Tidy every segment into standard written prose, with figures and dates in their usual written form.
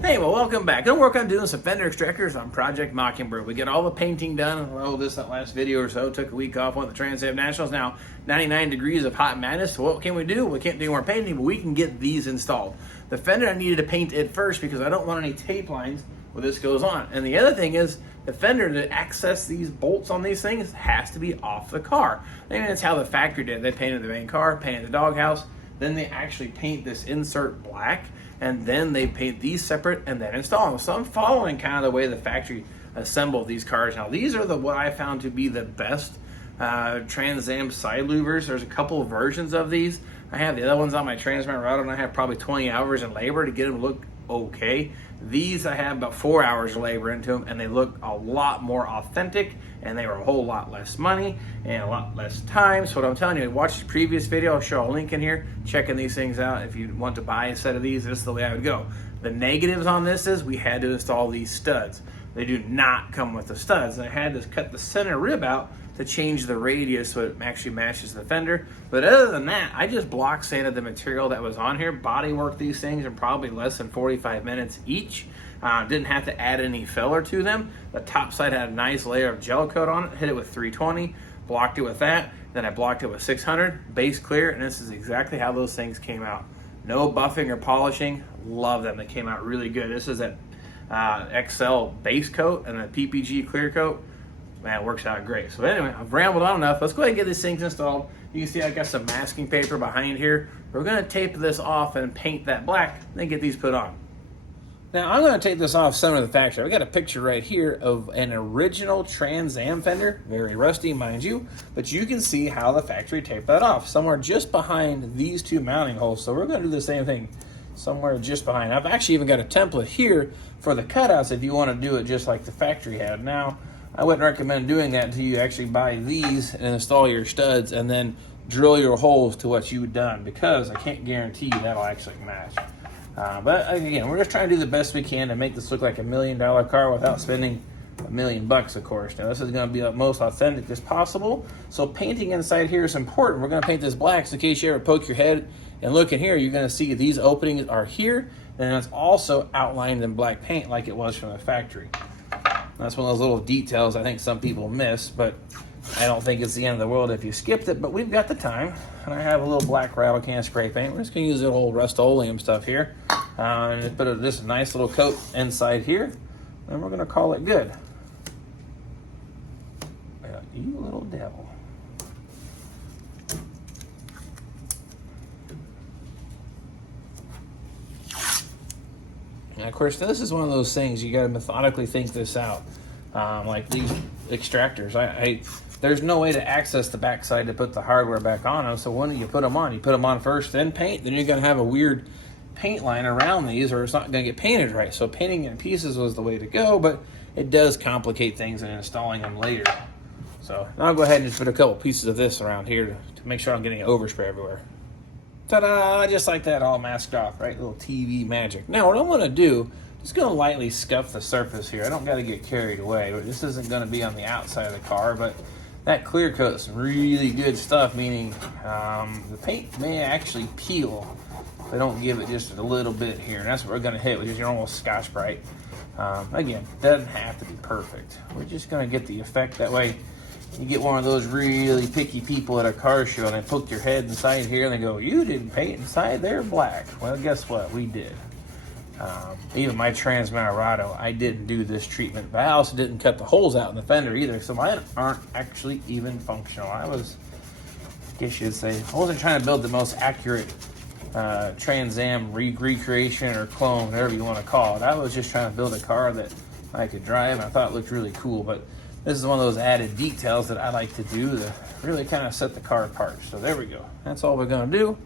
Hey, well, welcome back. Gonna work on doing some Fender extractors on Project Mockingbird. We get all the painting done. That last video or so. Took a week off, went to the TransAm Nationals. Now, 99 degrees of hot madness. So what can we do? We can't do more painting, but we can get these installed. The Fender, I needed to paint it first because I don't want any tape lines where this goes on. And the other thing is, the Fender, to access these bolts on these things, has to be off the car. I mean, that's how the factory did. They painted the main car, painted the doghouse, then they actually paint this insert black, and then they paint these separate and then install them. So I'm following kind of the way the factory assembled these cars. Now these are what I found to be the best TransAm side louvers. There's a couple of versions of these. I have the other ones on my TransAm router, and I have probably 20 hours in labor to get them to look okay. These I have about 4 hours of labor into them, and they look a lot more authentic, and they were a whole lot less money and a lot less time. So what I'm telling you, watch the previous video. I'll show a link in here, checking these things out. If you want to buy a set of these, this is the way I would go. The negatives on this is we had to install these studs. They do not come with the studs. And I had to cut the center rib out to change the radius so it actually matches the fender. But other than that, I just block sanded the material that was on here, body worked these things in probably less than 45 minutes each. Didn't have to add any filler to them. The top side had a nice layer of gel coat on it, hit it with 320, blocked it with that, then I blocked it with 600, base clear, and this is exactly how those things came out. No buffing or polishing, love them, they came out really good. This is that XL base coat and a PPG clear coat. Man, it works out great. So anyway, I've rambled on enough. Let's go ahead and get these things installed. You can see I got some masking paper behind here. We're gonna tape this off and paint that black, then get these put on. Now I'm gonna take this off center of the factory. I got a picture right here of an original TransAm fender, very rusty, mind you, but you can see how the factory taped that off, somewhere just behind these two mounting holes. So we're gonna do the same thing somewhere just behind. I've actually even got a template here for the cutouts if you wanna do it just like the factory had. Now, I wouldn't recommend doing that until you actually buy these and install your studs and then drill your holes to what you've done, because I can't guarantee that'll actually match. But again, we're just trying to do the best we can to make this look like $1 million car without spending $1 million, of course. Now this is going to be the most authentic as possible. So painting inside here is important. We're going to paint this black, so in case you ever poke your head and look in here, you're going to see these openings are here, and it's also outlined in black paint like it was from the factory. That's one of those little details I think some people miss, but I don't think it's the end of the world if you skipped it, but we've got the time. And I have a little black rattle can spray paint. We're just gonna use the old Rust-Oleum stuff here. And just put this nice little coat inside here, and we're gonna call it good. You little devil. And of course, this is one of those things you got to methodically think this out. Like these extractors, there's no way to access the backside to put the hardware back on them. So when do you put them on? You put them on first, then paint. Then you're going to have a weird paint line around these, or it's not going to get painted right. So painting in pieces was the way to go, but it does complicate things in installing them later. So now I'll go ahead and just put a couple pieces of this around here to make sure I'm getting overspray everywhere. Ta-da! Just like that, all masked off, right? Little TV magic. Now, what I'm going to do, just going to lightly scuff the surface here. I don't got to get carried away. This isn't going to be on the outside of the car, but that clear coat is some really good stuff, meaning the paint may actually peel if I don't give it just a little bit here. And that's what we're going to hit with just your normal Scotch-Brite. Again, doesn't have to be perfect. We're just going to get the effect that way. You get one of those really picky people at a car show and they poke your head inside here and they go, "You didn't paint inside there black." Well, guess what? We did. Even my TransAm, I didn't do this treatment, but I also didn't cut the holes out in the fender either, so mine aren't actually even functional. I guess you'd say, I wasn't trying to build the most accurate TransAm recreation or clone, whatever you want to call it. I was just trying to build a car that I could drive, and I thought it looked really cool, but this is one of those added details that I like to do to really kind of set the car apart. So there we go. That's all we're going to do.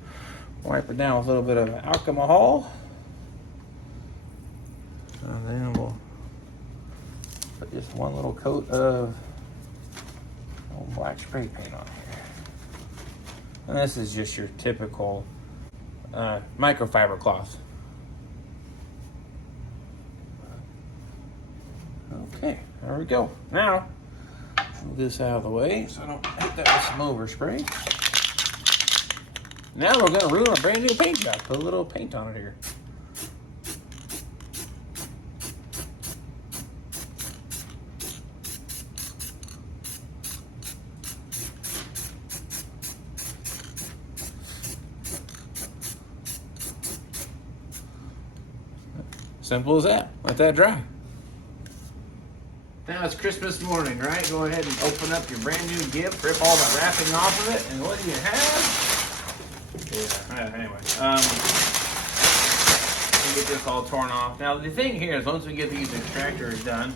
Wipe it down with a little bit of alcohol. And then we'll put just one little coat of old black spray paint on here. And this is just your typical microfiber cloth. Okay, there we go. Now, move this out of the way so I don't hit that with some overspray. Now we're going to ruin a brand new paint job. Put a little paint on it here. Simple as that. Let that dry. Now it's Christmas morning, right? Go ahead and open up your brand new gift, rip all the wrapping off of it, and what do you have? Yeah, anyway. We'll get this all torn off. Now the thing here is once we get these extractors done,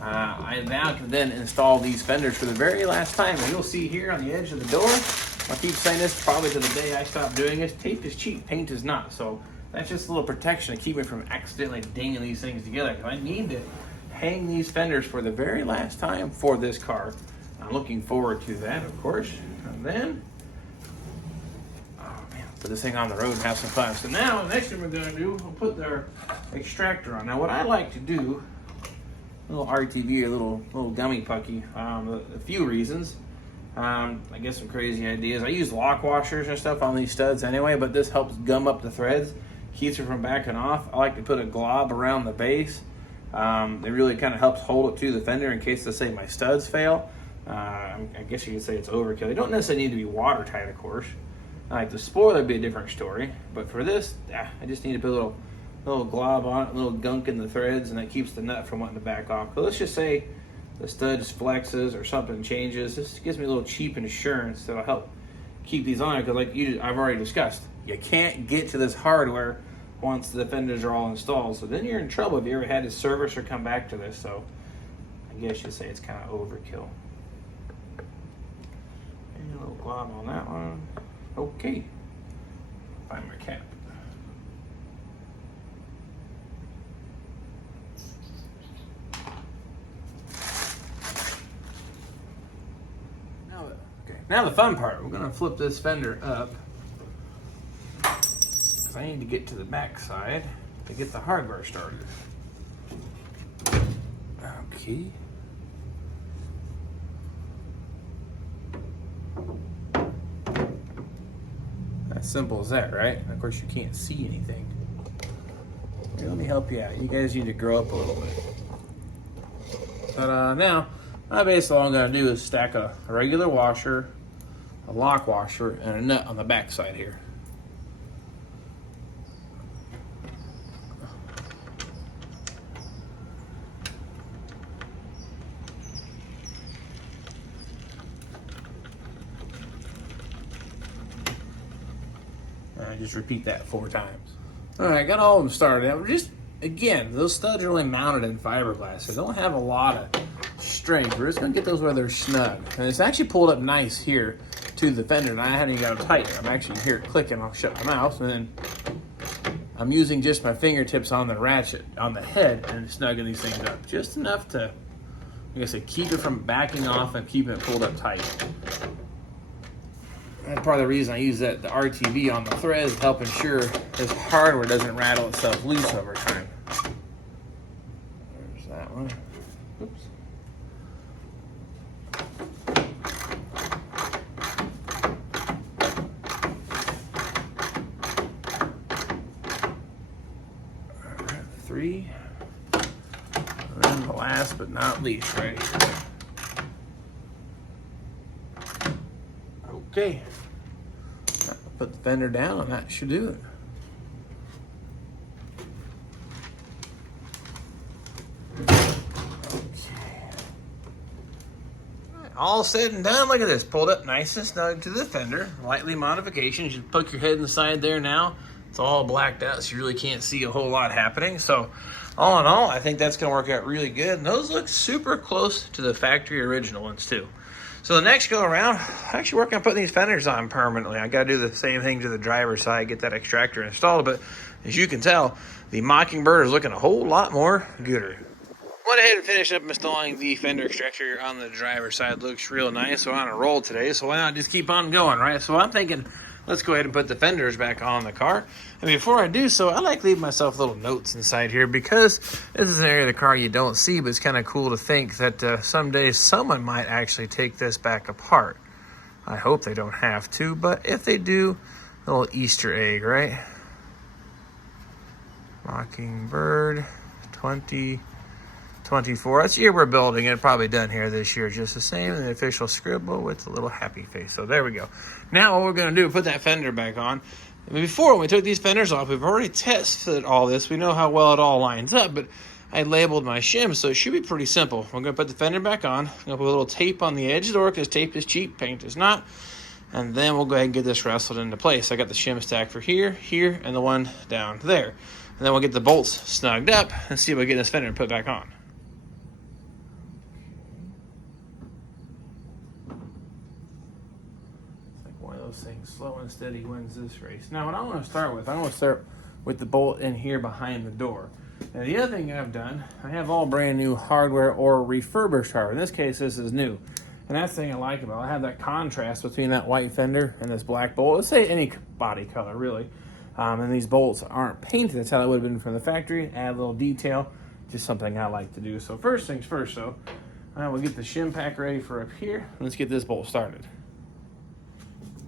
I now can then install these fenders for the very last time. And you'll see here on the edge of the door, I keep saying this probably to the day I stop doing this, tape is cheap, paint is not. So that's just a little protection to keep me from accidentally dinging these things together. I need to hang these fenders for the very last time for this car. I'm looking forward to that, of course. And then, oh man, put this thing on the road and have some fun. So now, the next thing we're gonna do, we'll put their extractor on. Now what I like to do, a little RTV, a little gummy pucky, a few reasons. I guess some crazy ideas. I use lock washers and stuff on these studs anyway, but this helps gum up the threads, keeps it from backing off. I like to put a glob around the base. It really kind of helps hold it to the fender in case, let's say, my studs fail. I guess you could say it's overkill. They don't necessarily need to be watertight, of course. Like the spoiler would be a different story, but for this, I just need to put a little glob on it, a little gunk in the threads, and that keeps the nut from wanting to back off. So let's just say the stud just flexes or something changes. This gives me a little cheap insurance that'll help keep these on, because like I've already discussed, you can't get to this hardware once the fenders are all installed. So then you're in trouble if you ever had to service or come back to this. So I guess you'd say it's kind of overkill. And a little glob on that one. Okay. Find my cap. Now the fun part, we're gonna flip this fender up. I need to get to the back side to get the hardware started. Okay. As simple as that, right? Of course, you can't see anything. Here, let me help you out. You guys need to grow up a little bit. But now, basically all I'm gonna do is stack a regular washer, a lock washer, and a nut on the back side here. Just repeat that 4 times. All right, got all of them started. Now, just again, those studs are only mounted in fiberglass, so they don't have a lot of strength. We're just gonna get those where they're snug, and it's actually pulled up nice here to the fender, and I haven't even got them tight. I'm actually here clicking. I'll shut my mouth, and then I'm using just my fingertips on the ratchet on the head and snugging these things up, just enough to, like I said, keep it from backing off and keeping it pulled up tight. That's part of the reason I use the RTV on the threads to help ensure this hardware doesn't rattle itself loose over time. There's that one. Oops. All right, 3. And then the last but not least, right here. Okay. Put the fender down and that should do it. Okay. All said and done, look at this. Pulled up nice and snug to the fender. Lightly modifications. You poke your head in the side there now. It's all blacked out, so you really can't see a whole lot happening. So all in all, I think that's gonna work out really good. And those look super close to the factory original ones too. So the next go around, I'm actually working on putting these fenders on permanently. I gotta do the same thing to the driver's side, get that extractor installed, but as you can tell, the Mockingbird is looking a whole lot more gooder. Went ahead and finished up installing the fender extractor on the driver's side. Looks real nice. So we're on a roll today, so why not just keep on going, right? So I'm thinking, let's go ahead and put the fenders back on the car. And before I do so, I like leaving myself little notes inside here because this is an area of the car you don't see, but it's kind of cool to think that someday someone might actually take this back apart. I hope they don't have to, but if they do, a little Easter egg, right? Mockingbird 2024. That's the year we're building it. Probably done here this year, just the same. And the official scribble with a little happy face. So there we go. Now what we're going to do, put that fender back on. Before, when we took these fenders off, we've already tested all this. We know how well it all lines up, but I labeled my shims, so it should be pretty simple. We're going to put the fender back on. I'm going to put a little tape on the edge of the door because tape is cheap, paint is not. And then we'll go ahead and get this wrestled into place. I got the shim stack for here, here, and the one down there. And then we'll get the bolts snugged up and see if we can get this fender put back on. One of those things, slow and steady wins this race. Now, what I want to start with the bolt in here behind the door. Now, the other thing I've done, I have all brand new hardware or refurbished hardware. In this case, this is new. And that's the thing I like about it. I have that contrast between that white fender and this black bolt. Let's say any body color, really. And these bolts aren't painted. That's how they would have been from the factory. Add a little detail, just something I like to do. So first things first, though, we'll get the shim pack ready for up here. Let's get this bolt started.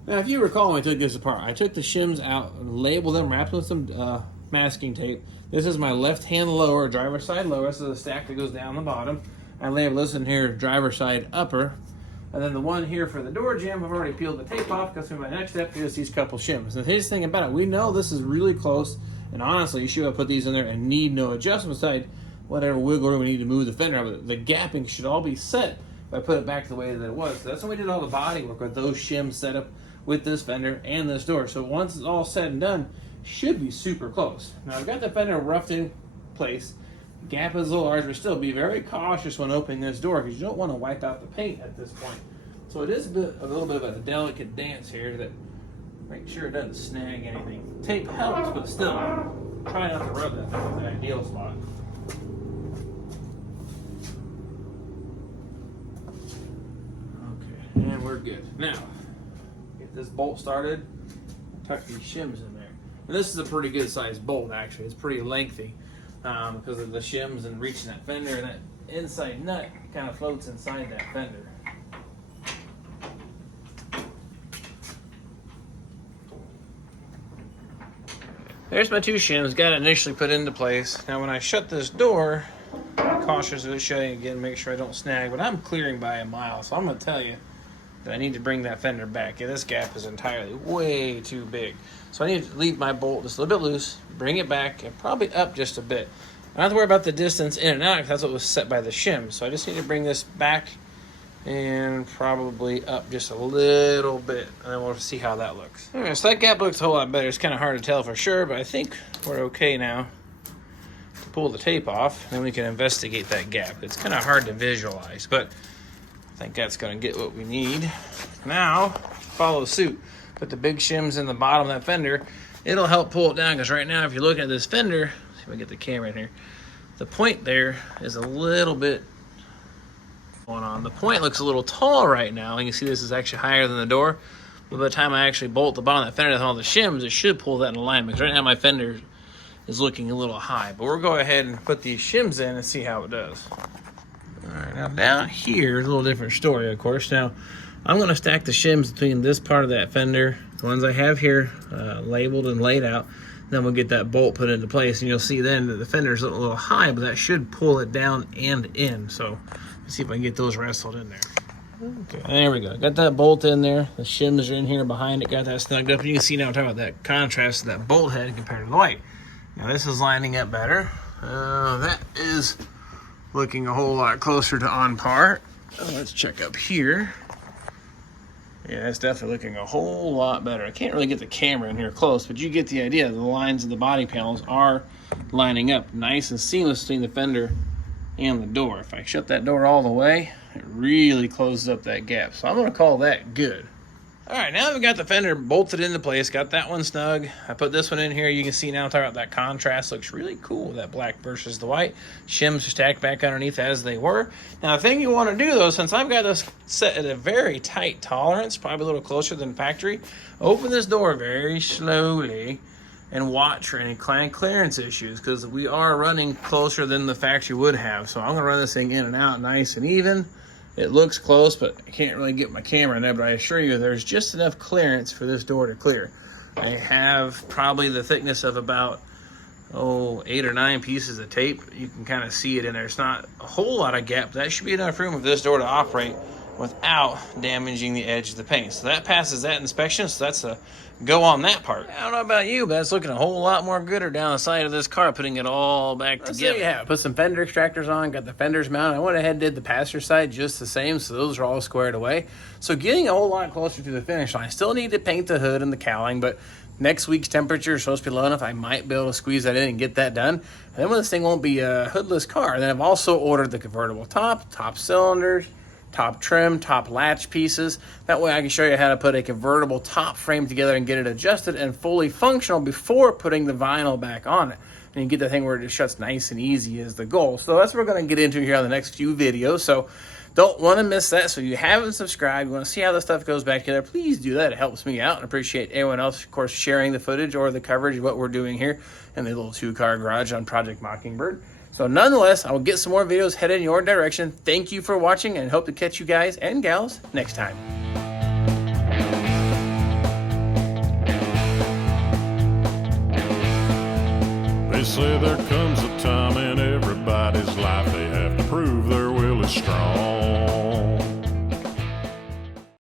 Now, if you recall when I took this apart, I took the shims out, labeled them, wrapped them with some masking tape. This is my left-hand lower, driver's side lower. This is a stack that goes down the bottom. I labeled this in here, driver's side upper. And then the one here for the door jam, I've already peeled the tape off because my next step is these couple shims. And here's the thing about it. We know this is really close, and honestly, you should have put these in there and need no adjustment side, whatever wiggle room we need to move the fender out. The gapping should all be set if I put it back the way that it was. So that's when we did all the body work with those shims set up with this fender and this door. So once it's all said and done, should be super close. Now I've got the fender roughed in place. Gap is a little large, but still be very cautious when opening this door because you don't want to wipe out the paint at this point. So it is a little bit of a delicate dance here that make sure it doesn't snag anything. Tape helps, but still try not to rub that thing in the ideal spot. Okay, and we're good. Now, get this bolt started, tuck these shims in there. And this is a pretty good sized bolt actually. It's pretty lengthy because of the shims and reaching that fender, and that inside nut kind of floats inside that fender. There's my two shims, got it initially put into place. Now when I shut this door, I'm cautious of shutting again, make sure I don't snag, but I'm clearing by a mile, so I'm gonna tell you that I need to bring that fender back. Yeah, this gap is entirely way too big. So I need to leave my bolt just a little bit loose, bring it back, and probably up just a bit. I don't have to worry about the distance in and out because that's what was set by the shim. So I just need to bring this back and probably up just a little bit, and then we'll see how that looks. All right, so that gap looks a whole lot better. It's kind of hard to tell for sure, but I think we're okay now to pull the tape off, and then we can investigate that gap. It's kind of hard to visualize, but I think that's going to get what we need. Now, follow suit. Put the big shims in the bottom of that fender. It'll help pull it down, because right now, if you're looking at this fender, see if I get the camera in here, the point there is a little bit going on. The point looks a little tall right now. You can see this is actually higher than the door. But by the time I actually bolt the bottom of that fender with all the shims, it should pull that in alignment. Because right now my fender is looking a little high. But we'll go ahead and put these shims in and see how it does. All right, now down here, a little different story, of course. Now, I'm going to stack the shims between this part of that fender, the ones I have here labeled and laid out. Then we'll get that bolt put into place, and you'll see then that the fender's a little high, but that should pull it down and in. So let's see if I can get those wrestled in there. Okay, there we go. Got that bolt in there. The shims are in here behind it. Got that snugged up. And you can see now I'm talking about that contrast of that bolt head compared to the white. Now this is lining up better. That is looking a whole lot closer to on par. Let's check up here. Yeah, it's definitely looking a whole lot better. I can't really get the camera in here close, but you get the idea. The lines of the body panels are lining up nice and seamless between the fender and the door. If I shut that door all the way, it really closes up that gap. So I'm going to call that good. All right, now that we got the fender bolted into place, got that one snug. I put this one in here. You can see now, talking about that contrast, looks really cool, that black versus the white. Shims are stacked back underneath as they were. Now, the thing you want to do, though, since I've got this set at a very tight tolerance, probably a little closer than factory, open this door very slowly and watch for any clearance issues, because we are running closer than the factory would have. So I'm going to run this thing in and out nice and even. It looks close, but I can't really get my camera in there, but I assure you there's just enough clearance for this door to clear. I have probably the thickness of about 8 or 9 pieces of tape. You can kind of see it in there. It's not a whole lot of gap. That should be enough room for this door to operate without damaging the edge of the paint. So that passes that inspection, so that's a go on that part. I don't know about you, but it's looking a whole lot more gooder down the side of this car, putting it all back together. Yeah, put some fender extractors on, got the fenders mounted. I went ahead and did the passenger side just the same, so those are all squared away. So getting a whole lot closer to the finish line. Still need to paint the hood and the cowling, but next week's temperature is supposed to be low enough I might be able to squeeze that in and get that done. And then when this thing won't be a hoodless car. And then I've also ordered the convertible top cylinders, top trim, top latch pieces. That way I can show you how to put a convertible top frame together and get it adjusted and fully functional before putting the vinyl back on it. And you get the thing where it just shuts nice and easy is the goal. So that's what we're going to get into here on the next few videos. So don't want to miss that. So if you haven't subscribed, you want to see how this stuff goes back together, please do that. It helps me out, and appreciate everyone else, of course, sharing the footage or the coverage of what we're doing here in the little 2-car garage on Project Mockingbird. So nonetheless, I will get some more videos headed in your direction. Thank you for watching, and hope to catch you guys and gals next time. They say there comes a time in everybody's life they have to prove their will is strong.